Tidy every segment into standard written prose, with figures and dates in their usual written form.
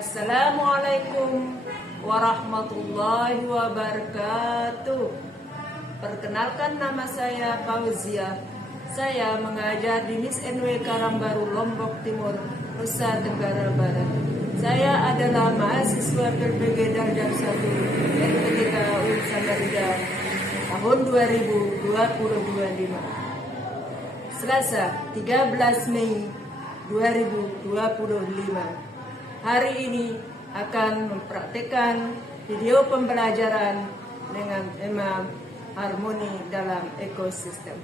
Assalamualaikum warahmatullahi wabarakatuh. Perkenalkan, nama saya Fauzia. Saya mengajar di MIS NW Karangbaru, Lombok Timur, Nusa Tenggara Barat. Saya adalah mahasiswa PPG Darjah 1 NPTK UIN Samarinda tahun 2025. Selasa 13 Mei 2025. Hari ini akan mempraktikkan video pembelajaran dengan tema harmoni dalam ekosistem.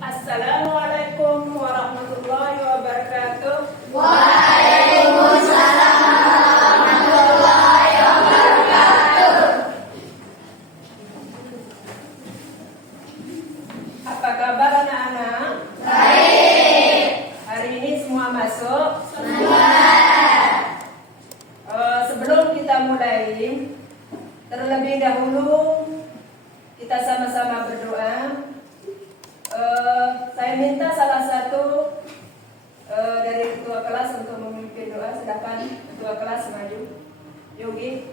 Assalamualaikum warahmatullahi wabarakatuh. Waalaikumsalam warahmatullahi wabarakatuh. Apa kabar anak-anak? Baik. Hari ini semua masuk? Semua. Sebelum kita mulai, terlebih dahulu kita sama-sama berdoa. Saya minta salah satu dari ketua kelas untuk memimpin doa. Silakan ketua kelas maju. Yogi.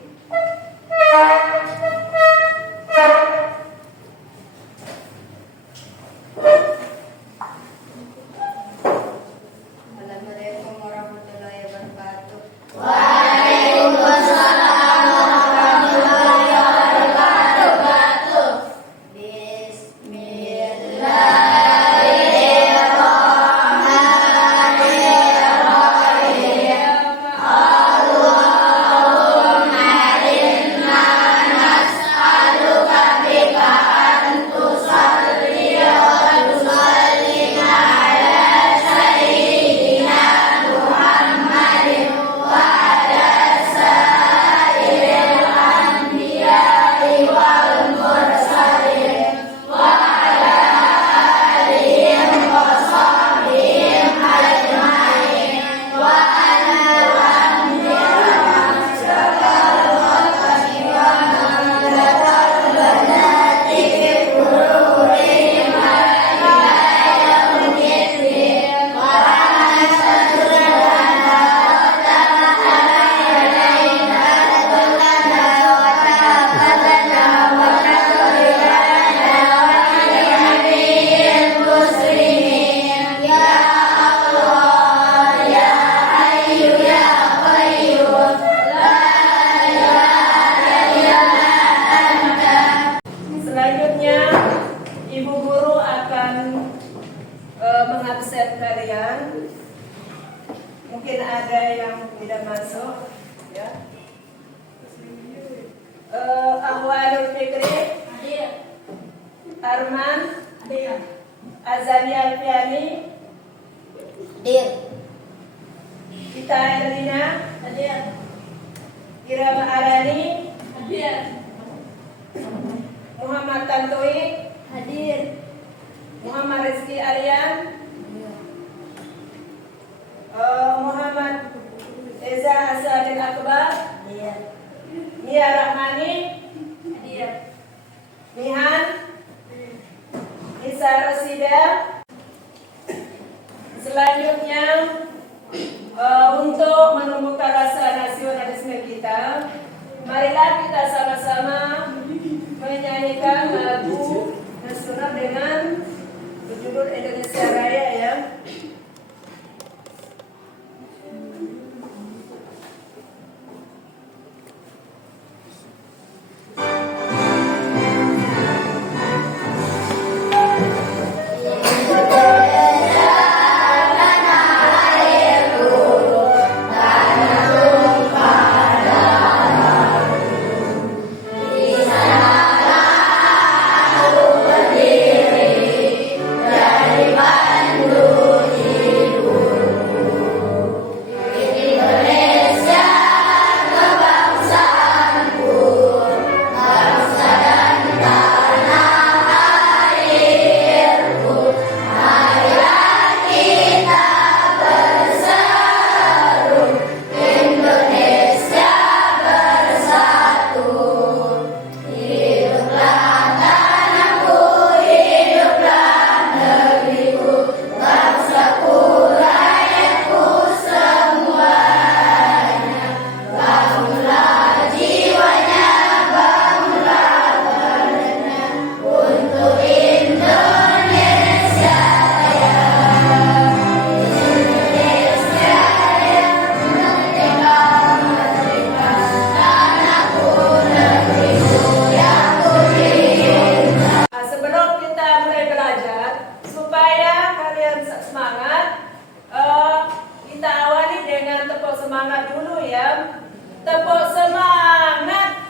Assalamualaikum warahmatullahi wabarakatuh. Selanjutnya, Ibu Guru akan mengabsen kalian. Mungkin ada yang tidak masuk, ya. Ahwadul Fikri, Arman, Azani Alfiani, Kita Erlina, Irama Arani, Muhammad Tantowi, Muhammad Rizki Aryan, Muhammad Eza Asadil Akbar, Nia Rahmani, Nihan, Nisa Rosida. Selanjutnya, untuk menumbuhkan rasa nasionalisme kita, marilah kita sama-sama menyanyikan lagu nasional dengan berjudul Indonesia Raya, ya. Dari Bandung semangat dulu ya. Tepuk semangat.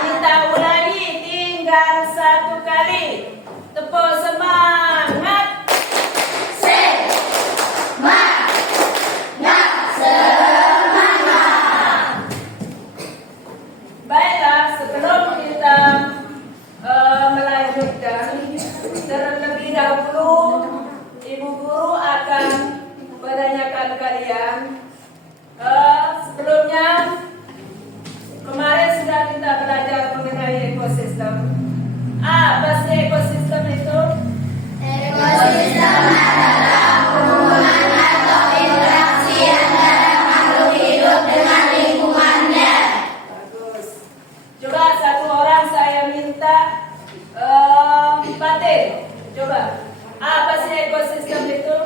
Kita ulangi, tinggal satu kali. Tepuk semangat. Baiklah, sebelum kita melanjutkan, terlebih dahulu Ibu Guru akan menanyakan kalian. Sebelumnya, kemarin sudah kita belajar mengenai ekosistem. Apa sih ekosistem itu? Ekosistem adalah hubungan atau interaksi antara makhluk hidup dengan lingkungannya. Bagus. Coba satu orang saya minta Fatin. Coba. Apa sih ekosistem itu?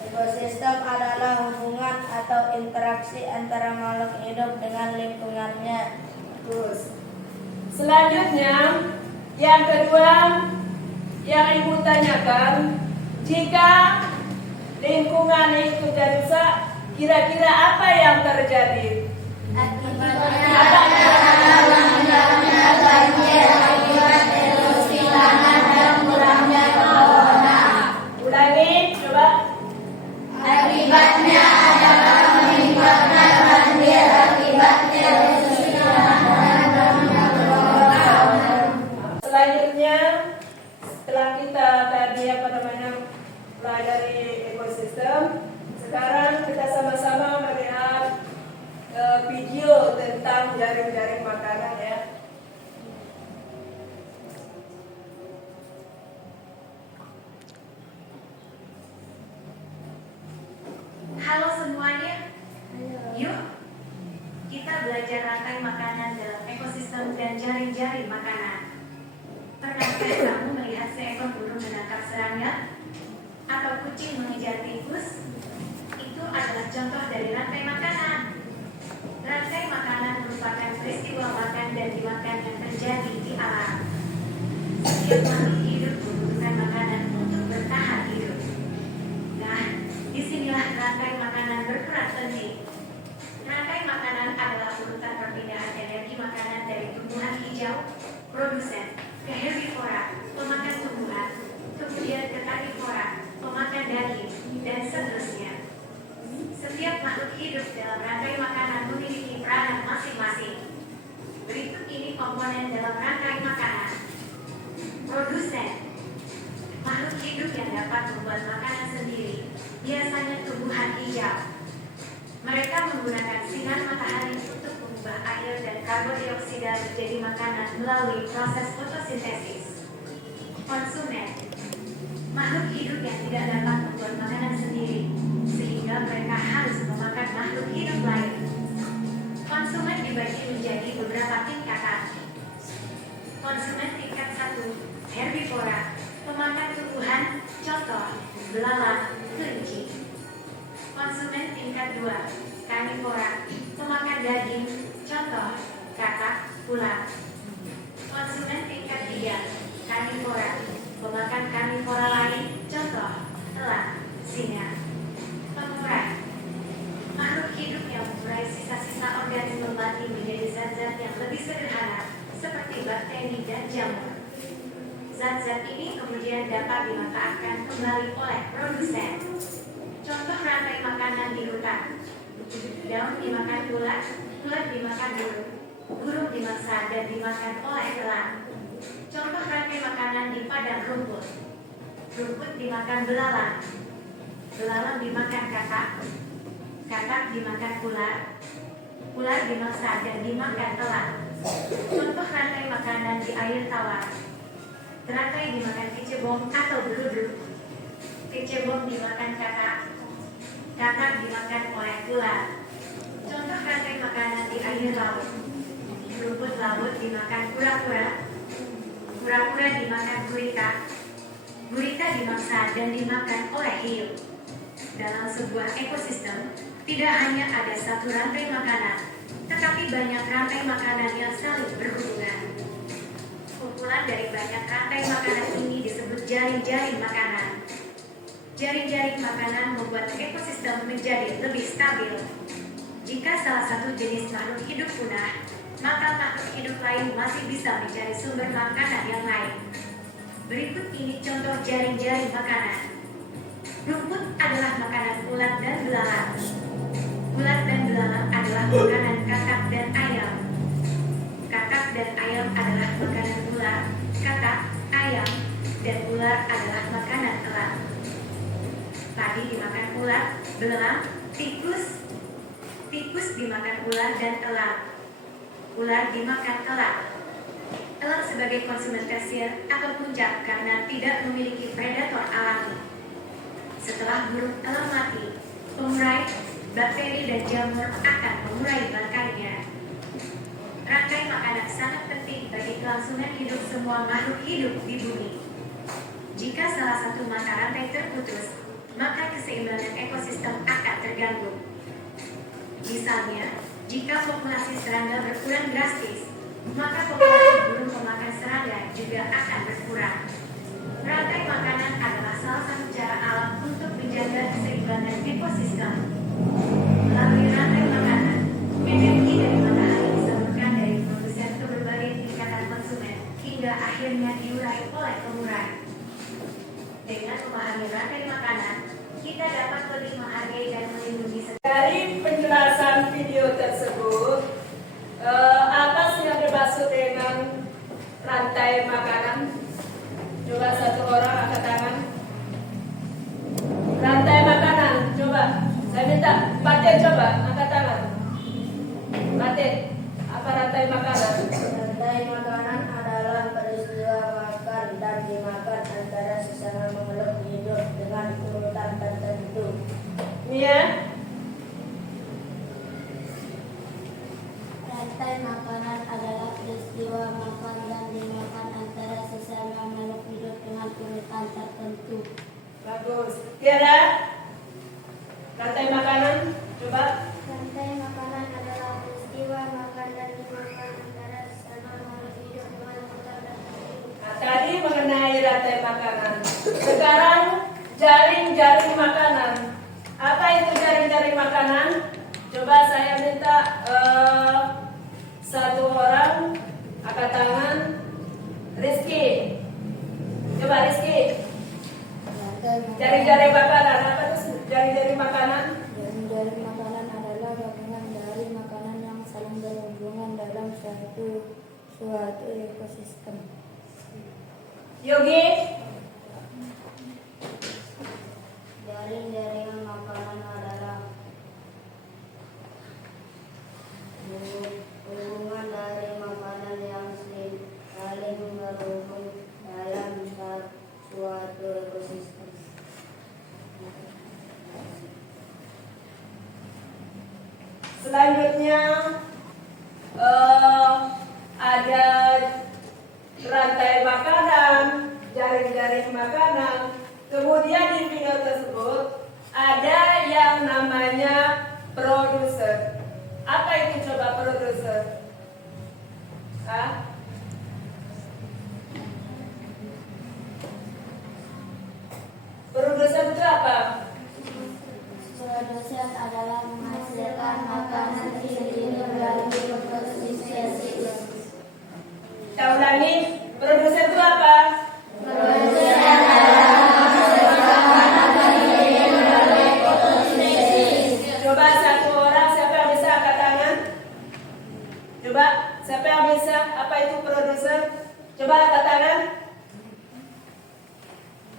Ekosistem adalah hubungan atau interaksi antara makhluk hidup dengan lingkungannya. Bagus. Selanjutnya, yang kedua yang Ibu tanyakan, jika lingkungan itu jadi rusak, kira-kira apa yang terjadi? Ulangi, coba. Akibatnya adalah meningkatnya banjir, akibatnya Selanjutnya, setelah kita tadi pelajari ekosistem, sekarang kita sama-sama melihat video tentang jaring-jaring makanan ya. Halo semuanya, yuk kita belajar rantai makanan dalam ekosistem dan jaring-jaring makanan. Pernahkah kamu melihat seekor burung menangkap serangga? Atau kucing mengejar tikus? Itu adalah contoh dari rantai makanan. Rantai makanan merupakan peristiwa makan dan dimakan yang terjadi di alam. Setiap makhluk hidup membutuhkan makanan untuk bertahan hidup. Nah, disinilah rantai makanan berperan penting. Rantai makanan adalah urutan perpindahan energi makanan dari tumbuhan hijau, produsen, ke herbivora, pemakan tumbuhan, kemudian ke karnivora, pemakan daging, dan seterusnya. Setiap makhluk hidup dalam rantai makanan memiliki peranan masing-masing. Berikut ini komponen dalam rantai makanan. Produsen, makhluk hidup yang dapat membuat makanan sendiri, biasanya tumbuhan hijau. Mereka menggunakan sinar matahari untuk mengubah air dan karbon dioksida menjadi makanan melalui proses fotosintesis. Konsumen, makhluk hidup yang tidak dapat membuat makanan sendiri, sehingga mereka harus memakan makhluk hidup lain. Konsumen dibagi menjadi beberapa tingkatan. Konsumen tingkat 1, herbivora, pemakan tumbuhan, contoh, belalang, kelinci. Konsumen tingkat 2, karnivora, pemakan daging, contoh, katak, ular. Konsumen tingkat 3, karnivora, pemakan karnivora lain, contoh, elang, singa. Pengurai, makhluk hidup yang mengurai sisa-sisa organisme mati menjadi zat-zat yang lebih sederhana, seperti bakteri dan jamur. Zat-zat ini kemudian dapat dimanfaatkan kembali oleh produsen. Contoh rantai makanan di hutan. Daun dimakan ulat, ulat dimakan burung, burung dimangsa dan dimakan oleh elang. Contoh rantai makanan di padang rumput. Rumput dimakan belalang, belalang dimakan katak, katak dimakan ular, ular dimangsa dan dimakan elang. Contoh rantai makanan di air tawar. Teratai dimakan kecebong atau berudu, kecebong dimakan katak, katak dimakan oleh ular. Contoh rantai makanan di air laut. Rumput laut dimakan kura-kura, kura-kura dimakan gurita, gurita dimangsa dan dimakan oleh hiu. Dalam sebuah ekosistem, tidak hanya ada satu rantai makanan, tetapi banyak rantai makanan yang saling berhubungan. Kumpulan dari banyak rantai makanan ini disebut jaring-jaring makanan. Jaring-jaring makanan membuat ekosistem menjadi lebih stabil. Jika salah satu jenis makhluk hidup punah, maka makhluk hidup lain masih bisa mencari sumber makanan yang lain. Berikut ini contoh jaring-jaring makanan. Rumput adalah makanan ulat dan belalang. Ulat dan belalang adalah makanan kakak dan ayam. Kakak dan ayam adalah makanan ular. Kakak, ayam, dan ular adalah makanan elang. Padi dimakan ulat, belalang, tikus. Tikus dimakan ular dan elang. Ular dimakan elang. Elang sebagai konsumen tersier atau puncak karena tidak memiliki predator alami. Setelah burung elang mati, pengurai, bakteri dan jamur akan mengurai bangkainya. Rantai makanan sangat penting bagi kelangsungan hidup semua makhluk hidup di bumi. Jika salah satu mata rantai terputus, maka keseimbangan ekosistem akan terganggu. Misalnya, jika populasi serangga berkurang drastis, maka populasi burung pemakan serangga juga akan berkurang. Rantai makanan adalah salah satu cara alam untuk menjaga keseimbangan ekosistem. Melalui rantai makanan, energi dari matahari disalurkan dari produsen ke berbagai tingkatan konsumen, hingga akhirnya diurai oleh pengurai. Dengan memahami rantai makanan, kita dapat lebih menghargai dan melindungi Dari penjelasan video tersebut, apa sih yang dimaksud dengan rantai makanan? Coba satu orang angkat tangan. Rantai makanan, coba. Saya minta Batin coba angkat tangan. Batin, apa rantai makanan? Rantai makanan adalah peristiwa makan dan dimakan antara sesama makhluk hidup dengan urutan tertentu. Iya. Rantai makanan adalah peristiwa makan dan dimakan antara sesama makhluk hidup dengan urutan tertentu. Bagus. Tiara, rantai makanan, coba. Rantai makanan adalah peristiwa makan dan dimakan antara sesama makhluk hidup dengan urutan tertentu. Nah, tadi mengenai rantai makanan. Sekarang jaring-jaring makanan. Apa itu jaring-jaring makanan? Coba saya minta satu orang angkat tangan. Rizky. Coba Rizky. Jaring-jaring makanan. Apa itu jaring-jaring makanan? Jaring-jaring makanan adalah gabungan dari makanan yang saling berhubungan dalam suatu ekosistem. Yogi. Jaring-jaringan makanan adalah hubungan dari makanan yang saling berhubung dalam suatu ekosistem. Selanjutnya ada rantai makanan, jaring-jaring makanan. Kemudian di video tersebut ada yang namanya produser. Apa itu coba produser? Hah? Produser itu apa? Produsen adalah menghasilkan makanan hidup melalui proses spesies. Kita ulangi, produser itu apa? Produsen adalah menghasilkan makanan hidup melalui proses spesies. Coba satu orang, siapa yang bisa angkat tangan? Coba, siapa yang bisa? Apa itu produser? Coba angkat tangan.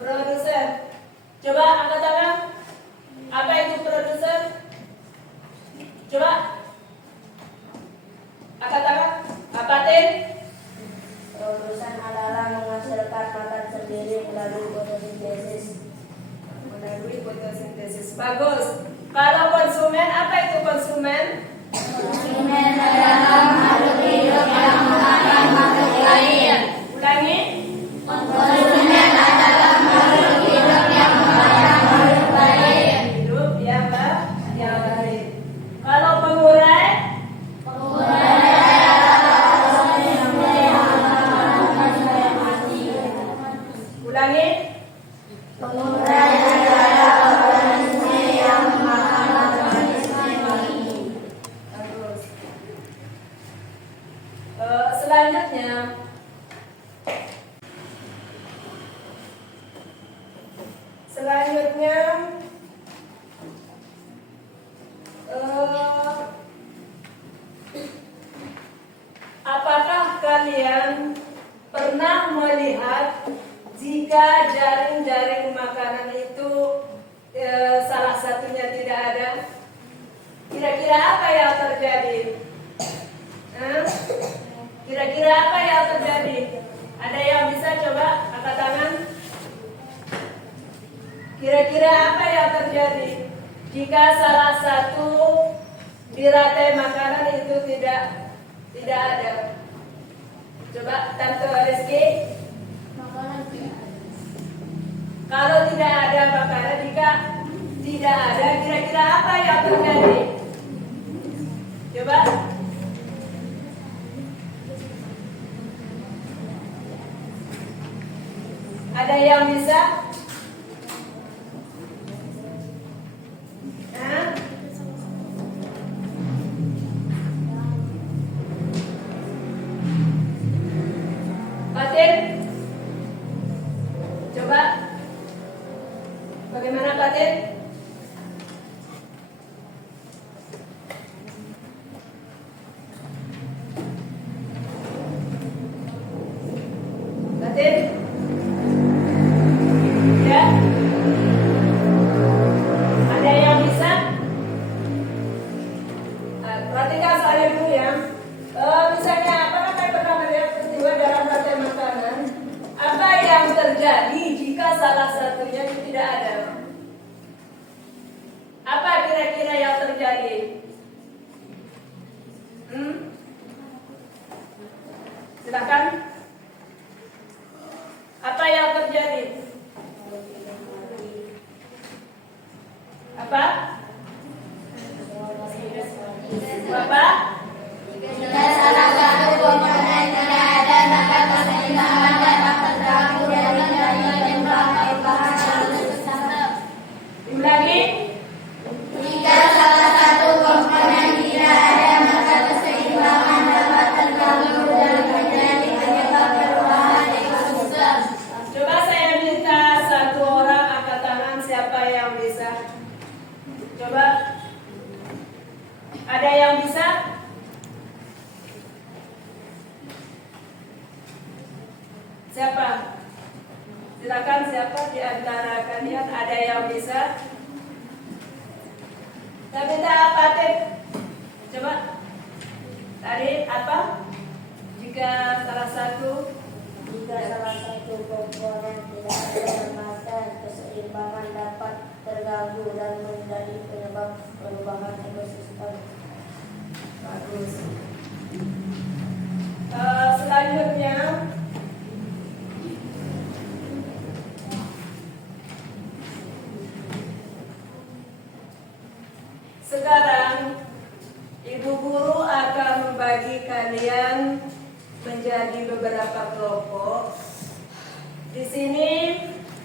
Produser. Coba angkat tangan. Apa itu produser? Coba angkat tangan. Apa Tin? Produsen adalah menghasilkan makan sendiri melalui fotosintesis. Melalui fotosintesis. Bagus. Kalau konsumen, apa itu konsumen? Konsumen adalah makhluk hidup yang memakan makhluk lain. Ulangi. Konsumen adalah makhluk hidup yang memakan makhluk lain. Hidup yang lain. Kalau pengurai, Pengurai adalah organisme yang memakan sampai mati. ulangi. Pengurai adalah Selanjutnya apakah kalian pernah melihat jika jaring-jaring makanan itu salah satunya tidak ada? Kira-kira apa yang terjadi? Kira-kira apa yang terjadi? Ada yang bisa coba angkat tangan? Kira-kira apa yang terjadi jika salah satu di rantai makanan itu tidak ada? Coba Tante Rizky. Kalau tidak ada makanan, jika tidak ada, kira-kira apa yang terjadi? Coba. Ada yang bisa? Batin? Coba. Bagaimana Batin? Batin? Ya? Ada yang bisa? Perhatikan saya dulu ya. Misalnya apakah saya pernah melihat peristiwa dalam rantai makanan? Apa yang terjadi jika salah satunya tidak ada? Apa kira-kira yang terjadi? Silakan. Apa yang terjadi? Apa? Bapak? Jika salah satu komponen tidak ada, maka keseimbangan dapat terganggu dan menjadi penyebab bahan harus. Lagi? Jika salah satu komponen tidak ada, maka keseimbangan dapat terganggu dan menjadi penyebab perubahan ekosistem. Coba saya minta satu orang angkat tangan, siapa yang bisa? Coba. Ada yang bisa? Siapa? Silakan, siapa di antara kalian ada yang bisa? Saya minta apa, Tip? Coba. Tadi apa? Jika salah satu komponen tidak ada, maka keseimbangan dapat terganggu dan menjadi penyebab perubahan ekosistem. bagus. Selanjutnya sekarang Ibu Guru akan membagi kalian menjadi beberapa kelompok. Di sini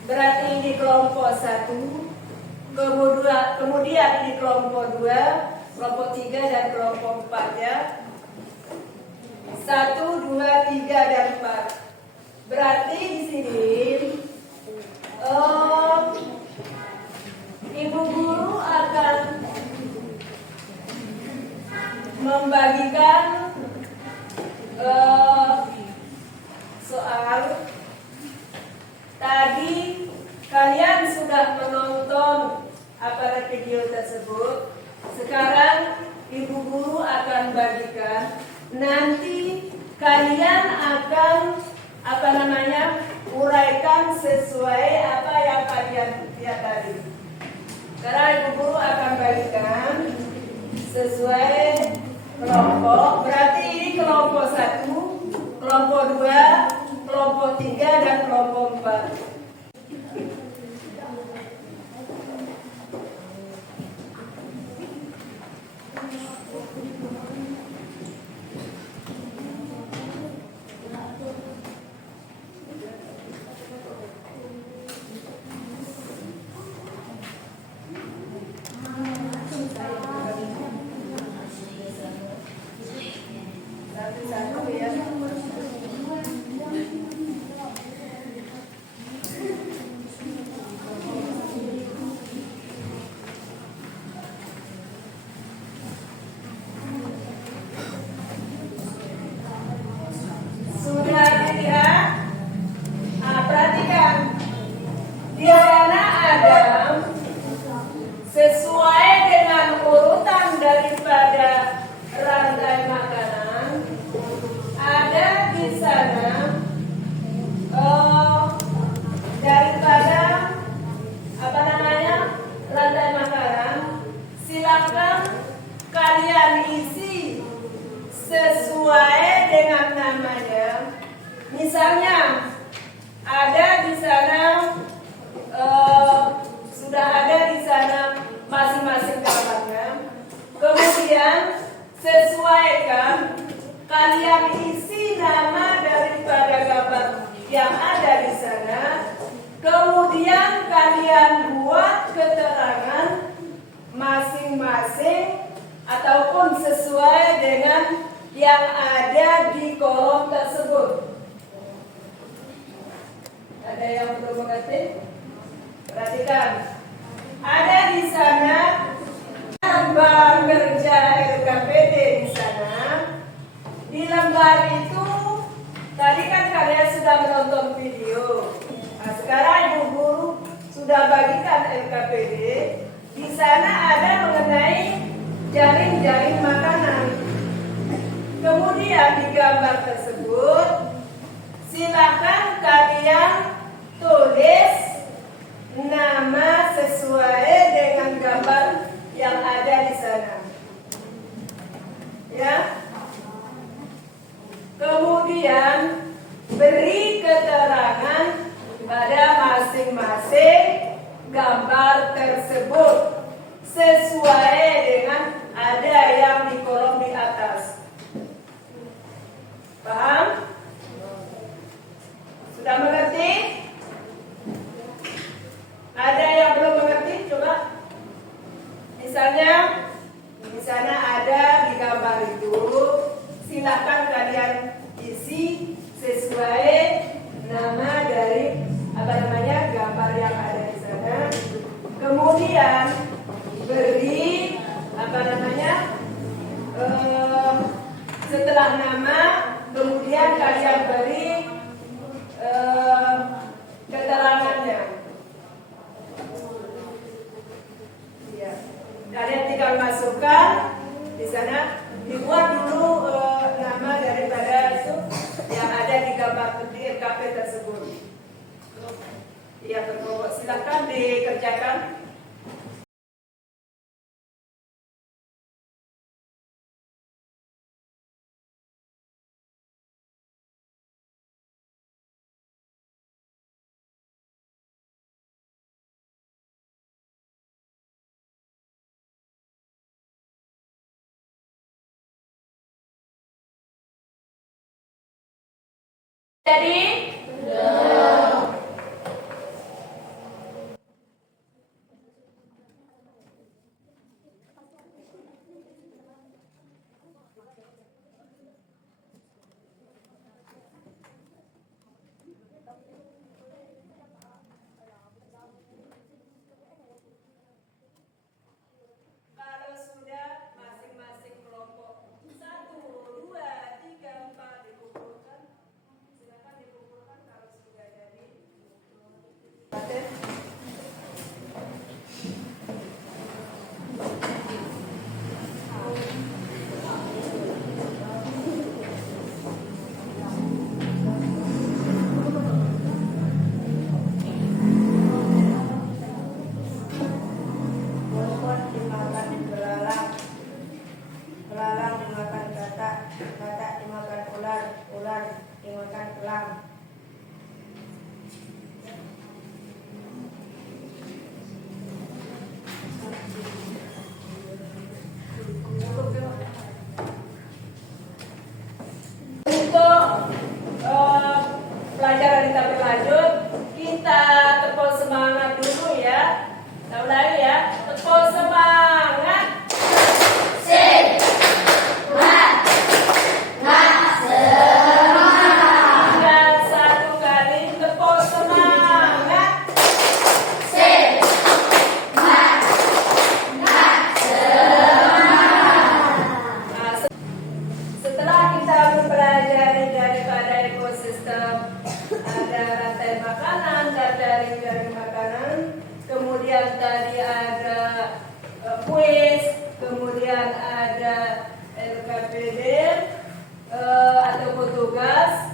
berarti di kelompok 1, kemudian di kelompok 2, kelompok 3 dan kelompok 4 ya. 1, 2, 3 dan 4. Berarti di sini Ibu Guru akan membagikan soal. Tadi kalian sudah menonton video tersebut. Sekarang Ibu Guru akan bagikan. Nanti kalian akan uraikan sesuai apa yang kalian lihat tadi. Sekarang Ibu Guru akan bagikan sesuai kelompok. Berarti ini kelompok 1, kelompok 2, kelompok 3 dan kelompok 4. Satu-satu ya. kalian buat keterangan masing-masing ataupun sesuai dengan yang ada di kolom tersebut. Ada yang belum mengerti? Perhatikan. Ada di sana lembar kerja LKPD di sana. Di lembar itu tadi kan kalian sudah menonton video. Nah, sekarang ibu guru sudah bagikan LKPD. Di sana ada mengenai jaring-jaring makanan. Kemudian di gambar tersebut silakan kalian tulis nama sesuai dengan gambar yang ada di sana. Ya. Kemudian beri keterangan pada masing-masing gambar tersebut sesuai dengan ada yang di kolom di atas. Paham? Sudah mengerti? Ada yang belum mengerti? Coba. Misalnya di sana ada di gambar itu, silakan kalian isi sesuai nama dari gambar yang ada di sana. Kemudian beri setelah nama, kemudian kalian beri keterangannya. Ya. Kalian tinggal masukkan di sana, dibuat dulu nama daripada itu yang ada di gambar di LKP tersebut. Ya, silakan dikerjakan. Jadi kalau sudah masing-masing kelompok 1, 2, 3, 4 dikumpulkan, silakan dikumpulkan kalau sudah jadi. Belalang dimakan katak, katak dimakan ular, ular dimakan elang. Untuk pelajaran kita berlanjut, kita tepuk semangat dulu ya. Kita ulangi ya, tepuk semangat. Dan satu kali tepuk semangat. Setelah kita mempelajari daripada ekosistem, ada rantai makanan dan jaring makanan, kemudian tadi ada kuis, kemudian ada LKPD ataupun tugas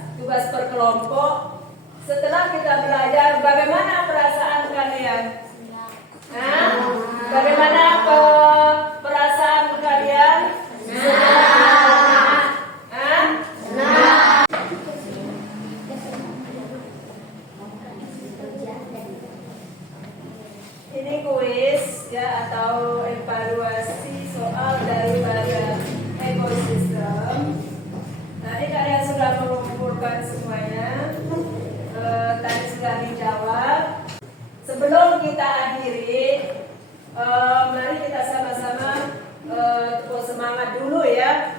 per kelompok. Setelah kita belajar, bagaimana perasaan kalian? Hah? Bagaimana perasaan kalian? Ini kuis ya, atau evaluasi soal daripada ekosistem. Tadi kalian sudah mengumpulkan semuanya. Tadi sudah dijawab. Sebelum kita akhiri, mari kita sama-sama tepuk semangat dulu ya.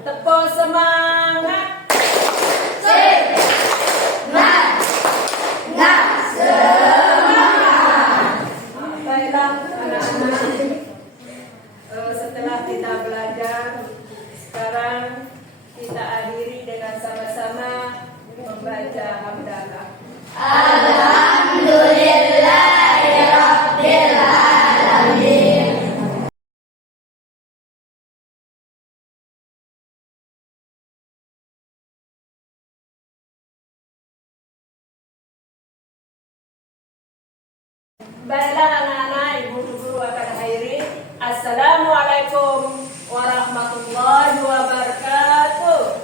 Tepuk semangat. Baiklah anak-anak, setelah kita belajar, sekarang kita akhiri dengan sama-sama membaca hamdalah. Alhamdulillahirabbil alamin. Baiklah anak-anak, ibu guru akan akhiri. Assalamualaikum warahmatullahi wabarakatuh.